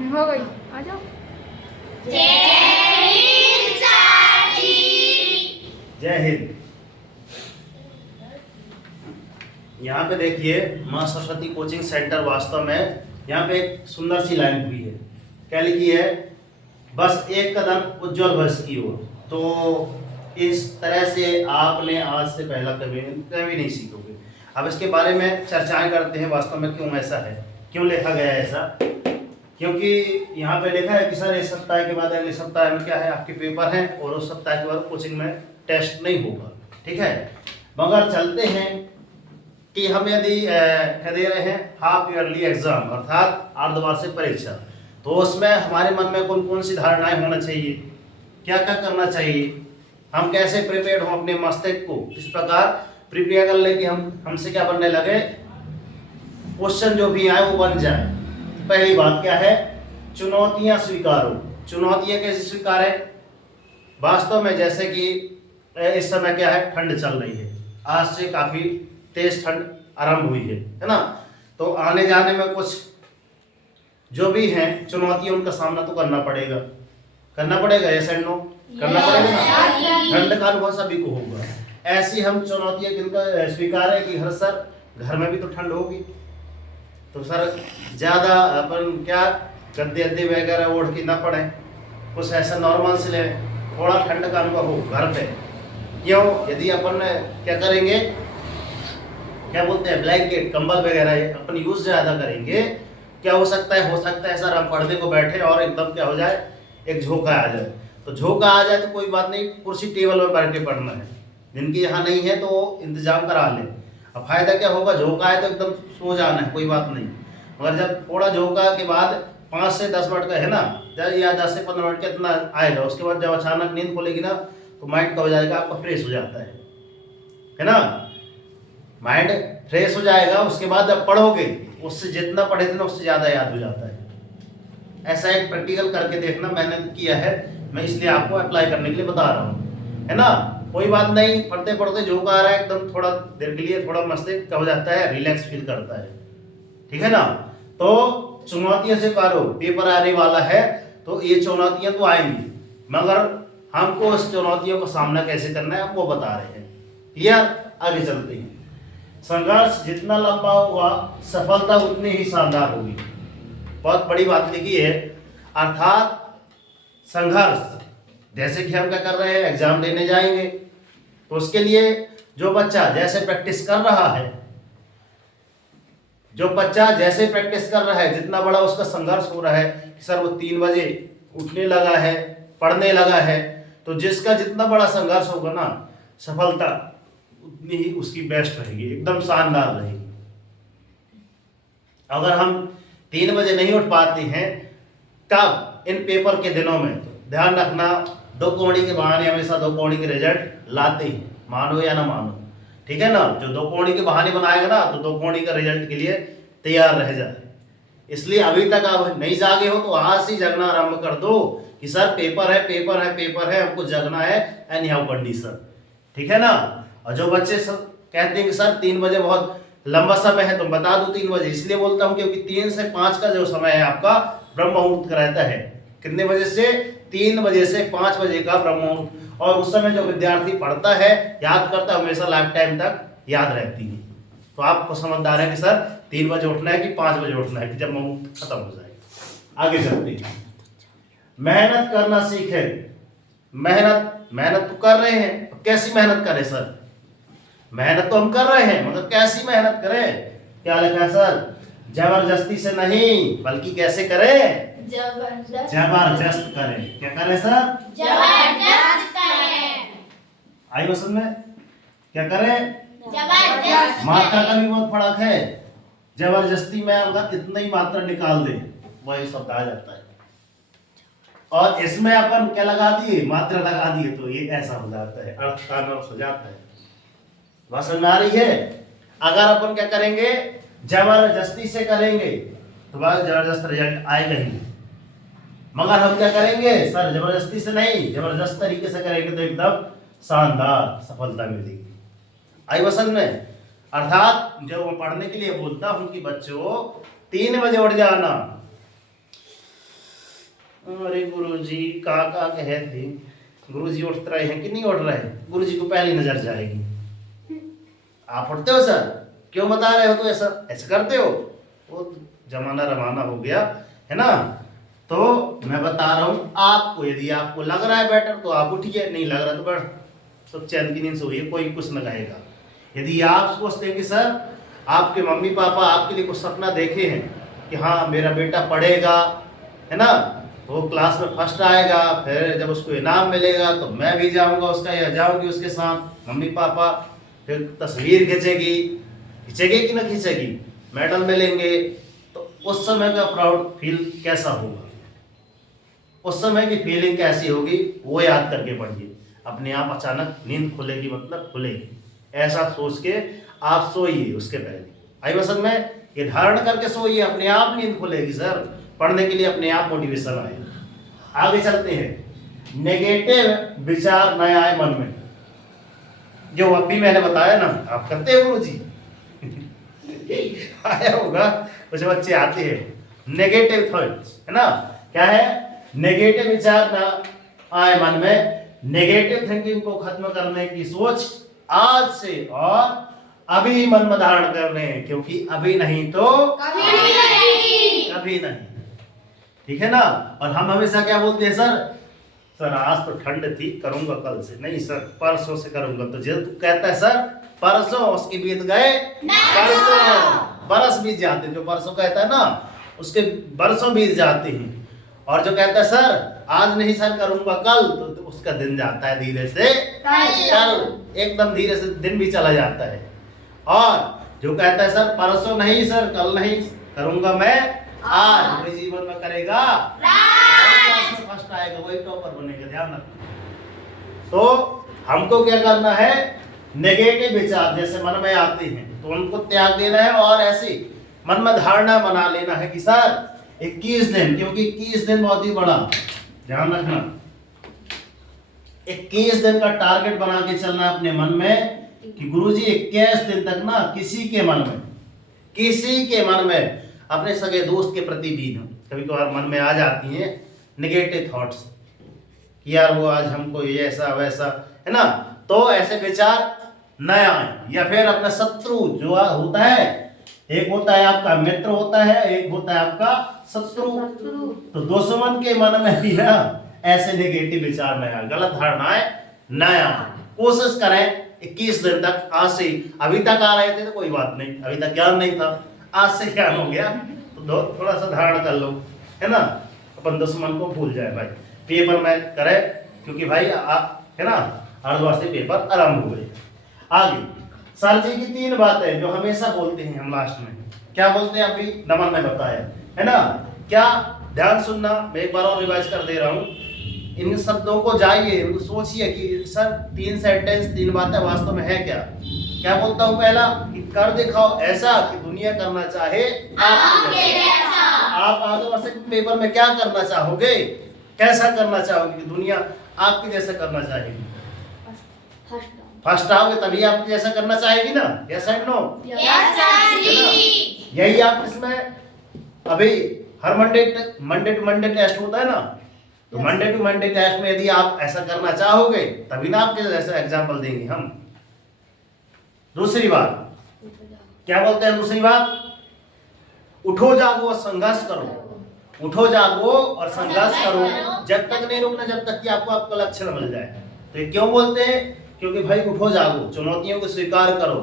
हो गई, आ जाओ। जय हिंद। यहाँ पे देखिए माँ सरस्वती कोचिंग सेंटर वास्तव में यहाँ पे एक सुंदर सी लाइन हुई है। क्या लिखी है? बस एक कदम उज्जवल भविष्य की ओर। तो इस तरह से आपने आज से पहला कभी कभी नहीं सीखोगे। अब इसके बारे में चर्चाएं करते हैं वास्तव में क्यों ऐसा है, क्यों लिखा गया है ऐसा। क्योंकि यहाँ पे लिखा है कि सर इस सप्ताह के बाद अगले सप्ताह में क्या है, आपके पेपर हैं और उस सप्ताह के बाद कोचिंग में टेस्ट नहीं होगा, ठीक है। मगर चलते हैं कि हम यदि दे रहे हैं हाफ ईयरली एग्जाम अर्थात अर्धवार्षिक परीक्षा, तो उसमें हमारे मन में कौन कौन सी धारणाएं होना चाहिए, क्या क्या करना चाहिए, हम कैसे प्रिपेयर हों अपने मस्तिष्क को इस प्रकार प्रिपेयर कर ले कि हमसे क्या बनने लगे, क्वेश्चन जो भी आए वो बन जाए। पहली बात क्या है? चुनौतियां स्वीकारो। चुनौतियां कैसे स्वीकारें? वास्तव में जैसे कि इस समय क्या है, ठंड चल रही है, आज से काफी तेज ठंड आरंभ हुई है ना। तो आने जाने में कुछ जो भी हैं चुनौतियां, उनका सामना तो करना पड़ेगा, यस एंड नो, करना पड़ेगा ना। ठंड का अनुभव सभी को होगा। ऐसी हम चुनौतियां किनका स्वीकारें कि हर सर घर में भी तो ठंड होगी, तो सर ज़्यादा अपन क्या गद्दे अद्दे वगैरह ओढ़ के ना पड़े, कुछ ऐसा नॉर्मल से ले, थोड़ा ठंड का अनुभव हो घर पे। क्यों? यदि अपन क्या करेंगे, क्या बोलते हैं, ब्लैंकेट कंबल वगैरह अपन यूज ज़्यादा करेंगे, क्या हो सकता है सर हम पढ़ने को बैठे और एकदम क्या हो जाए, एक झोंका आ जाए। तो झोंका आ जाए तो कोई बात नहीं, कुर्सी टेबल पर बैठ के पढ़ना है, जिनकी यहाँ नहीं है तो इंतजाम करा ले। अब फायदा क्या होगा, झोंका है तो एकदम सो जाना है, कोई बात नहीं। मगर जब थोड़ा झोंका के बाद 5 से 10 मिनट का है ना, या 10 से 15 मिनट का इतना आएगा, उसके बाद जब अचानक नींद खोलेगी ना तो माइंड का हो जाएगा आपका फ्रेश हो जाता है ना, माइंड फ्रेश हो जाएगा। उसके बाद जब पढ़ोगे उससे जितना पढ़े थे ना उससे ज़्यादा याद हो जाता है। ऐसा एक प्रैक्टिकल करके देखना, मैंने किया है, मैं इसलिए आपको अप्लाई करने के लिए बता रहा हूँ, है ना। कोई बात नहीं, पढ़ते पढ़ते झोंका आ रहा है एकदम, थोड़ा देर के लिए थोड़ा मस्तिष्क हो जाता है, रिलैक्स फील करता है, ठीक है ना। तो चुनौतियां से करो, पेपर आने वाला है तो ये चुनौतियां तो आएंगी, मगर हमको उस चुनौतियों का सामना कैसे करना है वो बता रहे हैं। क्लियर? आगे चलते हैं। संघर्ष जितना लंबा होगा सफलता उतनी ही शानदार होगी। बहुत बड़ी बात लिखी है, अर्थात संघर्ष, जैसे कि हम क्या कर रहे हैं, एग्जाम देने जाएंगे तो उसके लिए जो बच्चा जैसे प्रैक्टिस कर रहा है, जितना बड़ा उसका संघर्ष हो रहा है कि सर वो 3 बजे उठने लगा है, पढ़ने लगा है, तो जिसका जितना बड़ा संघर्ष होगा ना, सफलता उतनी ही उसकी बेस्ट रहेगी, एकदम शानदार रहेगी। अगर हम 3 बजे नहीं उठ पाते हैं तब इन पेपर के दिनों में, तो ध्यान रखना 2 कोड़ी के बहाने हमेशा 2 कोड़ी के रिजल्ट लाते हैं, मानो या ना मानो, ठीक है ना। जो 2 कोड़ी के बहाने बनाएगा ना तो 2 कोड़ी का रिजल्ट के लिए तैयार रह जाए। इसलिए अभी तक आप नहीं जागे हो तो आज से जगना आरंभ कर दो कि सर पेपर है, हमको जगना है, एनी हाउ कंडीशन, ठीक है ना। और जो बच्चे सब कहते हैं कि सर 3 बजे बहुत लंबा समय है, तो बता दूं 3 बजे इसलिए बोलता हूं क्योंकि 3 से 5 का जो समय है आपका ब्रह्म मुहूर्त का रहता है। कितने बजे से? 3 बजे से 5 बजे का ब्रह्म मुहूर्त। और उस समय जो विद्यार्थी पढ़ता है, याद करता है, हमेशा लाइफ टाइम तक याद रहती है। तो आपको समझदार है कि सर 3 बजे उठना है कि 5 बजे उठना है, कि जब मुहूर्त खत्म हो जाए। आगे चलते हैं। मेहनत करना सीखे। मेहनत तो कर रहे हैं, कैसी मेहनत करें सर? मेहनत तो हम कर रहे हैं, मगर कैसी मेहनत करें? क्या लिखा है सर? जबरदस्ती से नहीं, बल्कि कैसे करें? जबरदस्त करें। क्या करें सर? जबरदस्त करें। आई मसल में? क्या करें? जबरदस्त। मात्रा का भी बहुत फर्क है। जबरदस्ती में अगर इतना ही मात्रा निकाल दे वही शब्द आ जाता है, और इसमें अपन क्या लगा दिए, मात्रा लगा दिए, तो ये ऐसा हो जाता है, अर्थ का अर्थ हो जाता है। बात समझ में आ रही है? अगर अपन क्या करेंगे, जबरदस्ती से करेंगे तो बस जबरदस्त रिजल्ट आएगा ही नहीं। मगर हम क्या करेंगे सर, जबरदस्ती से नहीं, जबरदस्त तरीके से करेंगे तो एकदम शानदार सफलता मिलेगी। आई वसन में? अर्थात जब मैं पढ़ने के लिए बोलता हूं कि बच्चों 3 बजे उठ जाना, अरे गुरुजी का कहे थे, गुरुजी उठ रहे हैं कि नहीं उठ रहे? गुरुजी को पहली नजर जाएगी। आप उठते हो सर? क्यों बता रहे हो? तो ऐसा ऐसा करते हो? वो तो जमाना रवाना हो गया है ना। तो मैं बता रहा हूँ आपको, यदि आपको लग रहा है बेटर तो आप उठिए, नहीं लग रहा तो बैठ, सब चैन की नींद सोइए, कोई कुछ न कहेगा। यदि आप सोचते हैं कि सर आपके मम्मी पापा आपके लिए कुछ सपना देखे हैं कि हाँ मेरा बेटा पढ़ेगा, है ना, वो क्लास में फर्स्ट आएगा, फिर जब उसको इनाम मिलेगा तो मैं भी जाऊंगा उसका या जाऊंगी उसके साथ, मम्मी पापा फिर तस्वीर खींचेगी कि ना खींचेगी, मेडल मिलेंगे, तो उस समय का प्राउड फील कैसा होगा, उस समय की फीलिंग कैसी होगी वो याद करके पढ़िए। अपने आप अचानक नींद खुलेगी, मतलब खुलेगी, ऐसा सोच के आप सोइए। उसके पहले आई बस में ये धारण करके सोइए, अपने आप नींद खुलेगी सर, पढ़ने के लिए अपने आप मोटिवेशन आए। आगे चलते हैं। नेगेटिव विचार न आए मन में, जो अभी मैंने बताया ना, आप करते हैं गुरुजी? आया होगा, कुछ बच्चे आते हैं। नेगेटिव थॉट्स है ना, क्या है? नेगेटिव विचार न आए मन में, नेगेटिव थिंकिंग को खत्म करने की सोच आज से और अभी मन में धारण कर रहे हैं, क्योंकि अभी नहीं तो कभी नहीं। ठीक है ना। और हम हमेशा क्या बोलते हैं सर आज तो ठंड थी, करूंगा कल से, नहीं सर परसों से करूंगा। तो जब तू कहता है सर परसों, उसके बीत गए परसों, बरस बीत जाते हैं। जो परसों कहता है ना उसके बरसों बीत जाते हैं। और जो कहता है सर आज नहीं सर करूंगा कल, तो उसका दिन जाता है धीरे से कल, एकदम धीरे से दिन भी चला जाता है। और जो कहता है सर परसों नहीं सर कल नहीं करूंगा मैं आज, वही जीवन में करेगा फर्स्ट आएगा, वही टॉपर बनेगा, ध्यान रखना। तो हमको क्या करना है? नेगेटिव विचार जैसे मन में आते हैं तो उनको त्याग देना है, और ऐसी मन में धारणा बना लेना है कि सर 21 दिन, क्योंकि 21 दिन बहुत ही बड़ा, ध्यान रखना, 21 दिन का टारगेट बना के चलना है अपने मन में कि गुरुजी 21 दिन तक ना किसी के मन में अपने सगे दोस्त के प्रति भी कभी कभार मन में आ जाती हैं नेगेटिव थॉट्स कि यार वो आज हमको ये ऐसा वैसा, है ना, तो ऐसे विचार न आए। या फिर अपना शत्रु जो होता है, एक होता है आपका मित्र होता है, एक होता है आपका शत्रु, तो दुश्मन के मन में भी ना ऐसे नेगेटिव विचार न आए, गलत धारणाएं न आए। कोशिश करें 21 दिन तक, आज से, अभी तक आ रहे थे तो कोई बात नहीं, अभी तक ज्ञान नहीं था, आज से ज्ञान हो गया तो थोड़ा सा धारण कर लो, है ना, अपन दुश्मन को भूल जाए भाई, पेपर में करे, क्योंकि भाई है ना हरिद्वार से पेपर आरंभ हो गए। आगे सर जी की 3 बातें जो हमेशा बोलते हैं हम लास्ट में, क्या बोलते हैं? अभी नमन ने बताया है ना, क्या? ध्यान सुनना, मैं एक बार और रिवाइज कर दे रहा हूँ। इन शब्दों को जाइए, इनको सोचिए कि सर 3 सेंटेंस 3 बातें वास्तव में है क्या बोलता हूँ? पहला कि कर दिखाओ ऐसा कि दुनिया करना चाहे आपके जैसा। आप आगे से पेपर में क्या करना चाहोगे, कैसा करना चाहोगे कि दुनिया आपके जैसा करना चाहेगी? फर्स्ट आओगे तभी आपके जैसा करना चाहेगी ना, यस एंड नो? यही आप इसमें अभी हर मंडे टू मंडे टेस्ट होता है ना, तो मंडे टू मंडे टेस्ट में यदि आप ऐसा करना चाहोगे तभी ना आपके जैसा एग्जाम्पल देंगे हम। दूसरी बात क्या बोलते हैं? दूसरी बात, उठो जागो और संघर्ष करो, उठो जागो और संघर्ष करो, जब तक नहीं रुकना जब तक कि आपको आपका लक्ष्य न मिल जाए। तो ये क्यों बोलते हैं? क्योंकि भाई उठो जागो, चुनौतियों को स्वीकार करो,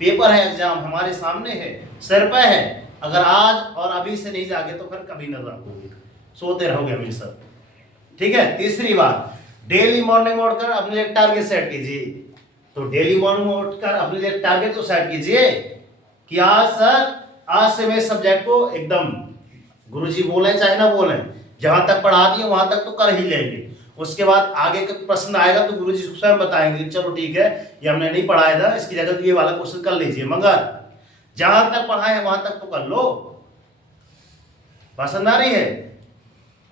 पेपर है, एग्जाम हमारे सामने है, सिर पे है, अगर आज और अभी से नहीं जागे तो फिर कभी न जागोगे, सोते रहोगे हमेशा। ठीक है। तीसरी बात, डेली मॉर्निंग उठकर अपने लिए टारगेट सेट कीजिए। तो डेली मॉर्निंग उठकर अपने लिए टारगेट तो सेट कीजिए कि आज से मैं सब्जेक्ट को एकदम, गुरुजी बोले चाहे ना बोले, जहां तक पढ़ा दिए वहां तक तो कर ही लेंगे। उसके बाद आगे का प्रश्न आएगा तो गुरुजी स्वयं बताएंगे, चलो ठीक है ये हमने नहीं पढ़ाया था, इसकी जगह ये वाला क्वेश्चन कर लीजिए, मगर जहां तक पढ़ाए वहां तक तो कर लो। पसंद आ रही है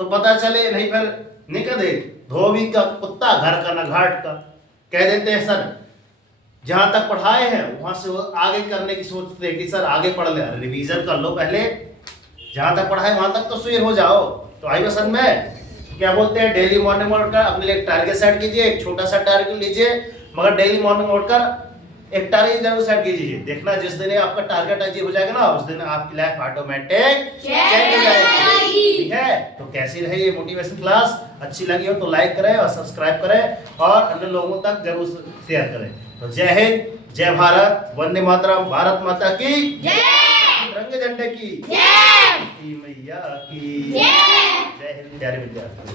तो पता चले, नहीं फिर नहीं कह दे धोबी का कुत्ता घर का न घाट का, कह देते हैं सर जहां तक पढ़ाए हैं वहां से आगे करने की सोचते हैं कि सर आगे पढ़ ले, रिवीजन कर लो पहले, जहां तक पढ़ाए वहां तक तो शेर हो जाओ। तो आई बसन में क्या बोलते हैं, डेली मॉर्निंग वॉक कर अपने लिए एक टारगेट सेट कीजिए, एक छोटा सा टारगेट लीजिए, मगर डेली मॉर्निंग वॉक कर एक टारगेट जरूर सेट कीजिए। देखना जिस दिन आप आपका टारगेट अचीव हो जाएगा ना, उस दिन आपकी लाइफ ऑटोमेटिक चेंज हो जाएगी। ठीक है, तो कैसी रही ये मोटिवेशन क्लास? अच्छी लगी हो तो लाइक करें और सब्सक्राइब करें और अन्य लोगों तक जरूर शेयर करें। तो जय हिंद, जय भारत, वंदे मातरम, भारत माता की जय, तिरंगे झंडे की जय, मैया की जय। जय हिंद प्यारे विद्यार्थी।